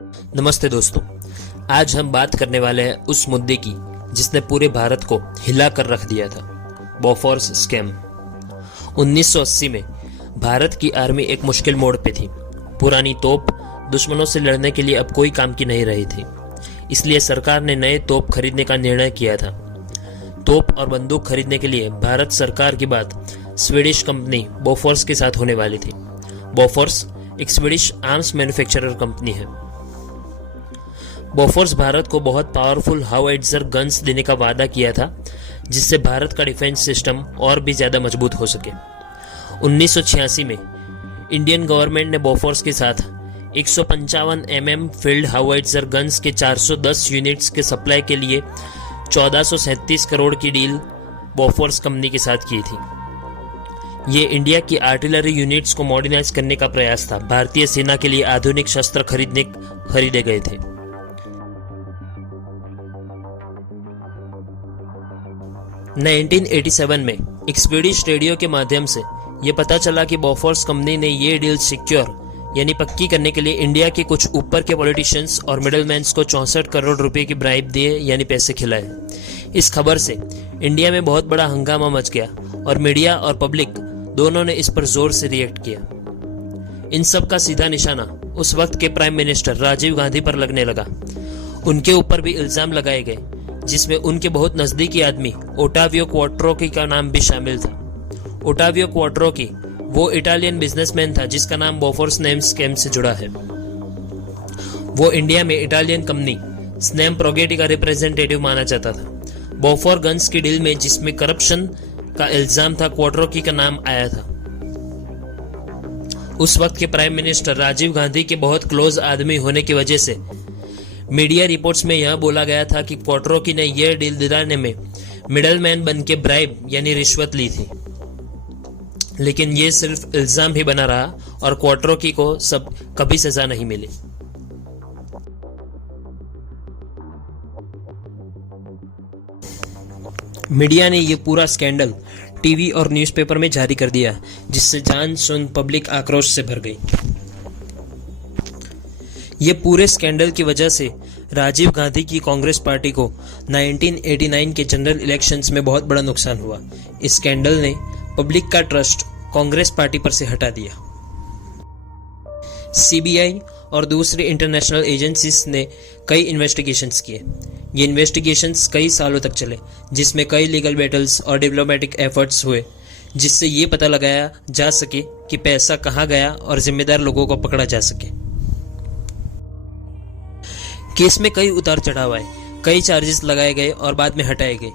नमस्ते दोस्तों, आज हम बात करने वाले हैं उस मुद्दे की जिसने पूरे भारत को हिला कर रख दिया था, बोफोर्स स्कैम। 1980 में भारत की आर्मी एक मुश्किल मोड़ पे थी। पुरानी तोप दुश्मनों से लड़ने के लिए अब कोई काम की नहीं रही थी, इसलिए सरकार ने नए तोप खरीदने का निर्णय किया था। तोप और बंदूक खरीदने के लिए भारत सरकार की बात स्वीडिश कंपनी बोफोर्स के साथ होने वाली थी। बोफोर्स एक स्वीडिश आर्म्स मैन्युफैक्चरर कंपनी है। बोफोर्स भारत को बहुत पावरफुल हाउइट्जर गन्स देने का वादा किया था, जिससे भारत का डिफेंस सिस्टम और भी ज्यादा मजबूत हो सके। 1986 में इंडियन गवर्नमेंट ने बोफोर्स के साथ 155 mm फील्ड हाउइट्जर गन्स के 410 यूनिट्स के सप्लाई के लिए 1437 करोड़ की डील बोफोर्स कंपनी के साथ की थी। ये इंडिया की आर्टिलरी यूनिट्स को मॉडर्नाइज करने का प्रयास था। भारतीय सेना के लिए आधुनिक शस्त्र खरीदे गए थे। नाइनटीन 1987 में एक स्वीडिश रेडियो के माध्यम से यह पता चला कि बोफोर्स कंपनी ने यह डील सिक्योर यानी पक्की करने के लिए इंडिया के कुछ ऊपर के पॉलिटिशियंस और मिडलमैन्स को 64 करोड़ रुपए की ब्राइब दिए यानी पैसे खिलाए। इस खबर से इंडिया में बहुत बड़ा हंगामा मच गया और मीडिया और पब्लिक दोनों ने इस पर जोर से रिएक्ट किया। इन सब का सीधा निशाना उस वक्त के प्राइम मिनिस्टर राजीव गांधी पर लगने लगा। उनके ऊपर भी इल्जाम लगाए गए, जिसमें उनके बहुत नजदीकी आदमी ओटावियो क्वाट्रोकी का नाम भी शामिल था। ओटावियो क्वाट्रोकी वो इटालियन बिजनेसमैन था जिसका नाम बोफोर्स नेम स्कैम से जुड़ा है। वो इंडिया में इटालियन कंपनी स्नेम प्रोगेटी का रिप्रेजेंटेटिव माना जाता था। बोफोर गन्स की डील में जिसमें करप्शन का इल्जाम था, क्वाट्रोकी का नाम आया था। उस वक्त के प्राइम मिनिस्टर राजीव गांधी के बहुत क्लोज आदमी होने की वजह से मीडिया रिपोर्ट्स में यह बोला गया था कि क्वाट्रोकी ने यह डील दिलाने में मिडलमैन बन के ब्राइब यानी रिश्वत ली थी। लेकिन यह सिर्फ इल्जाम ही बना रहा और क्वाट्रोकी को कभी सजा नहीं मिली। मीडिया ने यह पूरा स्कैंडल टीवी और न्यूज़पेपर में जारी कर दिया, जिससे जान सुन पब्लिक आक्रोश से भर गई। ये पूरे स्कैंडल की वजह से राजीव गांधी की कांग्रेस पार्टी को 1989 के जनरल इलेक्शंस में बहुत बड़ा नुकसान हुआ। इस स्कैंडल ने पब्लिक का ट्रस्ट कांग्रेस पार्टी पर से हटा दिया। सीबीआई और दूसरी इंटरनेशनल एजेंसीज ने कई इन्वेस्टिगेशंस किए। ये इन्वेस्टिगेशंस कई सालों तक चले, जिसमें कई लीगल बैटल्स और डिप्लोमेटिक एफर्ट्स हुए, जिससे ये पता लगाया जा सके कि पैसा कहाँ गया और जिम्मेदार लोगों को पकड़ा जा सके। केस में कई उतार चढ़ाव आए, कई चार्जेस लगाए गए और बाद में हटाए गए।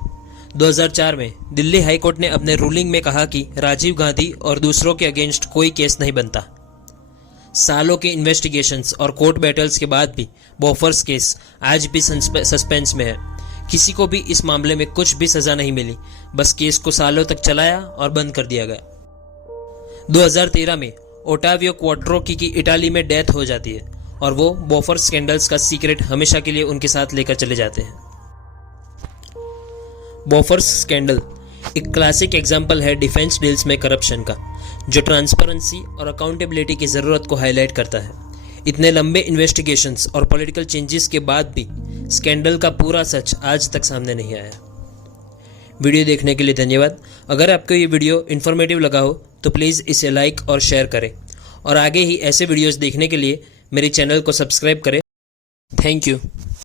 2004 में दिल्ली हाई कोर्ट ने अपने रूलिंग में कहा कि राजीव गांधी और दूसरों के अगेंस्ट कोई केस नहीं बनता। सालों के इन्वेस्टिगेशंस और कोर्ट बैटल्स के बाद भी बोफोर्स केस आज भी सस्पेंस में है। किसी को भी इस मामले में कुछ भी सजा नहीं मिली, बस केस को सालों तक चलाया और बंद कर दिया गया। 2013 में ओटावियो क्वाट्रोकी की इटाली में डेथ हो जाती है और वो बोफोर्स स्कैंडल्स का सीक्रेट हमेशा के लिए उनके साथ लेकर चले जाते हैं। बोफोर्स स्कैंडल एक क्लासिक एग्जाम्पल है डिफेंस डील्स में करप्शन का, जो ट्रांसपेरेंसी और अकाउंटेबिलिटी की जरूरत को हाईलाइट करता है। इतने लंबे इन्वेस्टिगेशंस और पॉलिटिकल चेंजेस के बाद भी स्कैंडल का पूरा सच आज तक सामने नहीं आया। वीडियो देखने के लिए धन्यवाद। अगर आपको ये वीडियो इन्फॉर्मेटिव लगा हो तो प्लीज़ इसे लाइक और शेयर करें, और आगे ही ऐसे वीडियोस देखने के लिए मेरे चैनल को सब्सक्राइब करें। Thank you.